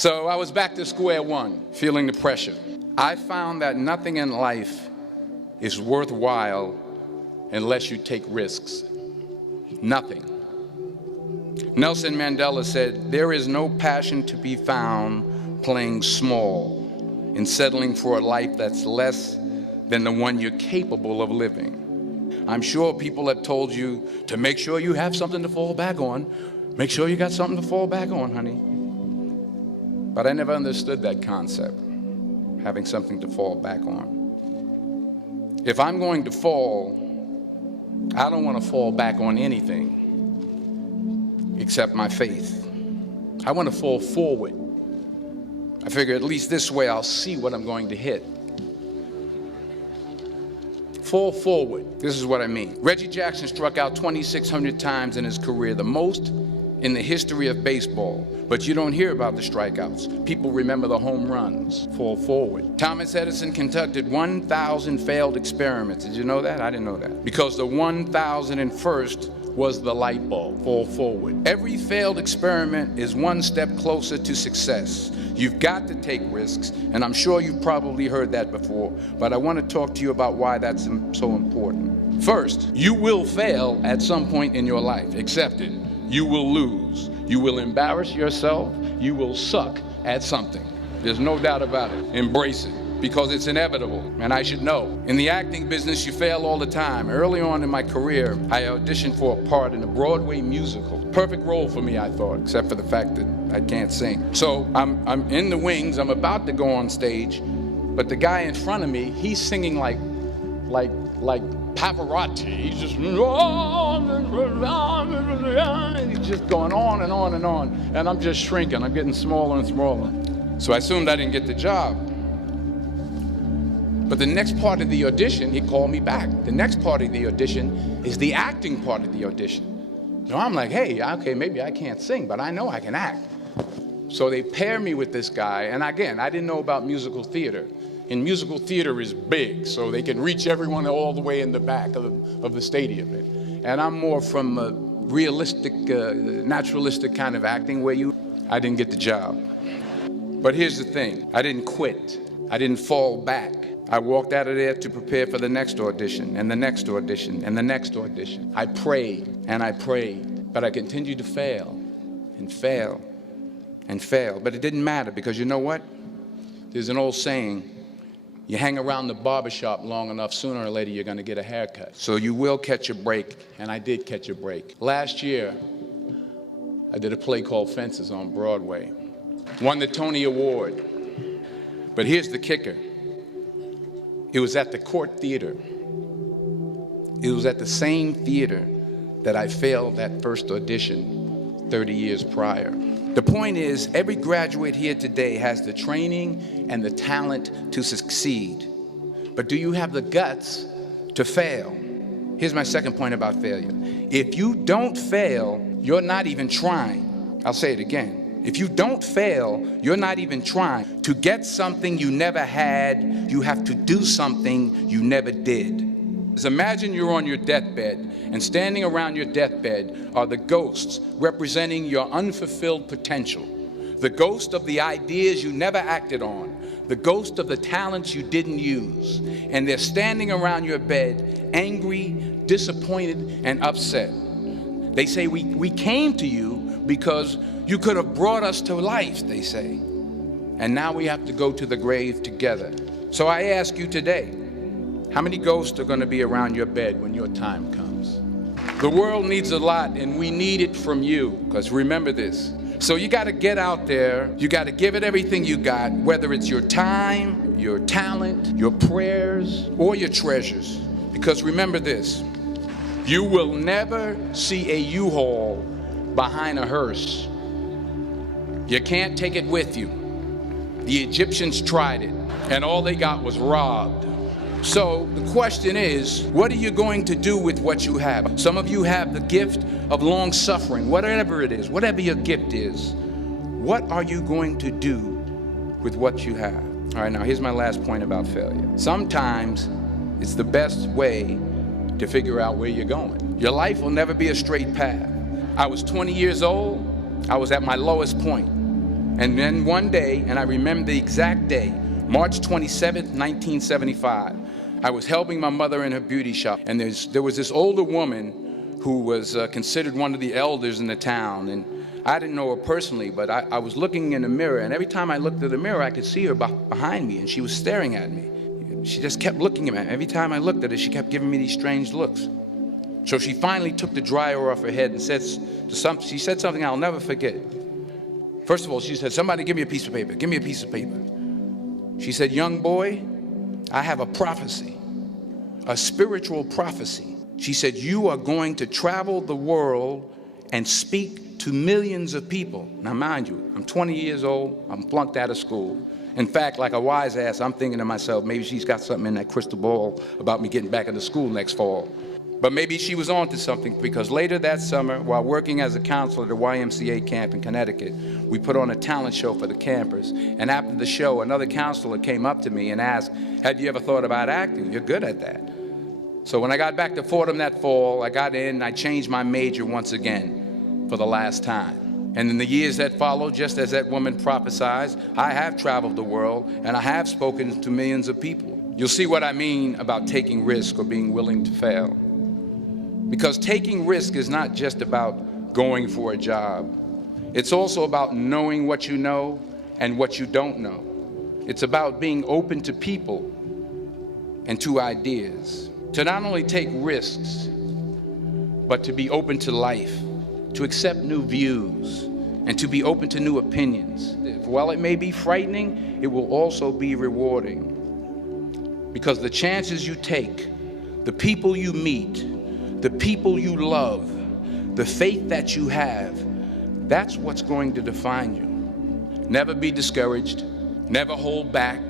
So I was back to square one, feeling the pressure. I found that nothing in life is worthwhile unless you take risks. Nothing. Nelson Mandela said, "There is no passion to be found playing small and settling for a life that's less than the one you're capable of living." I'm sure people have told you to make sure you have something to fall back on. Make sure you got something to fall back on, honey. But I never understood that concept, having something to fall back on. If I'm going to fall, I don't want to fall back on anything except my faith. I want to fall forward. I figure at least this way I'll see what I'm going to hit. Fall forward. This is what I mean. Reggie Jackson struck out 2,600 times in his career, the most in the history of baseball. But you don't hear about the strikeouts. People remember the home runs. Fall forward. Thomas Edison conducted 1,000 failed experiments. Did you know that? I didn't know that. Because the 1,001st was the light bulb. Fall forward. Every failed experiment is one step closer to success. You've got to take risks, and I'm sure you've probably heard that before, but I want to talk to you about why that's so important. First, you will fail at some point in your life. Accept it. You will lose. You will embarrass yourself. You will suck at something. There's no doubt about it. Embrace it, because it's inevitable, and I should know. In the acting business, you fail all the time. Early on in my career, I auditioned for a part in a Broadway musical. Perfect role for me, I thought, except for the fact that I can't sing. So I'm in the wings, I'm about to go on stage, but the guy in front of me, he's singing like Pavarotti. He's just, he's just going on and on and on, and I'm just shrinking. I'm getting smaller and smaller. So I assumed I didn't get the job. But the next part of the audition, he called me back. The next part of the audition is the acting part of the audition. So I'm like, hey, okay, maybe I can't sing, but I know I can act. So they pair me with this guy, and again, I didn't know about musical theater. And musical theater is big, so they can reach everyone all the way in the back of the stadium. And I'm more from a realistic, naturalistic kind of acting where I didn't get the job. But here's the thing, I didn't quit. I didn't fall back. I walked out of there to prepare for the next audition, and the next audition, and the next audition. I prayed, and I prayed, but I continued to fail, and fail, and fail. But it didn't matter, because you know what? There's an old saying, you hang around the barbershop long enough, sooner or later you're gonna get a haircut. So you will catch a break, and I did catch a break. Last year, I did a play called Fences on Broadway. Won the Tony Award. But here's the kicker. It was at the Court Theater. It was at the same theater that I failed that first audition 30 years prior. The point is, every graduate here today has the training and the talent to succeed. But do you have the guts to fail? Here's my second point about failure. If you don't fail, you're not even trying. I'll say it again. If you don't fail, you're not even trying. To get something you never had, you have to do something you never did. Imagine you're on your deathbed, and standing around your deathbed are the ghosts representing your unfulfilled potential. The ghost of the ideas you never acted on. The ghost of the talents you didn't use. And they're standing around your bed, angry, disappointed, and upset. They say, we came to you because you could have brought us to life, they say. And now we have to go to the grave together. So I ask you today, how many ghosts are going to be around your bed when your time comes? The world needs a lot, and we need it from you, because remember this. So you got to get out there. You got to give it everything you got, whether it's your time, your talent, your prayers, or your treasures. Because remember this, you will never see a U-Haul behind a hearse. You can't take it with you. The Egyptians tried it, and all they got was robbed. So the question is, what are you going to do with what you have? Some of you have the gift of long suffering, whatever it is, whatever your gift is. What are you going to do with what you have? All right, now here's my last point about failure. Sometimes it's the best way to figure out where you're going. Your life will never be a straight path. I was 20 years old. I was at my lowest point. And then one day, and I remember the exact day, March 27th, 1975, I was helping my mother in her beauty shop, and there was this older woman who was considered one of the elders in the town, and I didn't know her personally, but I was looking in the mirror, and every time I looked at the mirror, I could see her behind me, and she was staring at me. She just kept looking at me. Every time I looked at her, she kept giving me these strange looks. So she finally took the dryer off her head and she said something I'll never forget. First of all, she said, "Somebody give me a piece of paper. Give me a piece of paper." She said, "Young boy, I have a prophecy, a spiritual prophecy." She said, "You are going to travel the world and speak to millions of people." Now, mind you, I'm 20 years old. I'm flunked out of school. In fact, like a wise ass, I'm thinking to myself, maybe she's got something in that crystal ball about me getting back into school next fall. But maybe she was onto something, because later that summer, while working as a counselor at a YMCA camp in Connecticut, we put on a talent show for the campers. And after the show, another counselor came up to me and asked, "Have you ever thought about acting? You're good at that." So when I got back to Fordham that fall, I got in and I changed my major once again for the last time. And in the years that followed, just as that woman prophesied, I have traveled the world and I have spoken to millions of people. You'll see what I mean about taking risk or being willing to fail. Because taking risk is not just about going for a job. It's also about knowing what you know and what you don't know. It's about being open to people and to ideas. To not only take risks, but to be open to life, to accept new views, and to be open to new opinions. While it may be frightening, it will also be rewarding. Because the chances you take, the people you meet, the people you love, the faith that you have, that's what's going to define you. Never be discouraged, never hold back,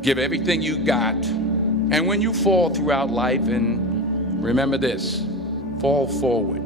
give everything you got. And when you fall throughout life, and remember this, fall forward.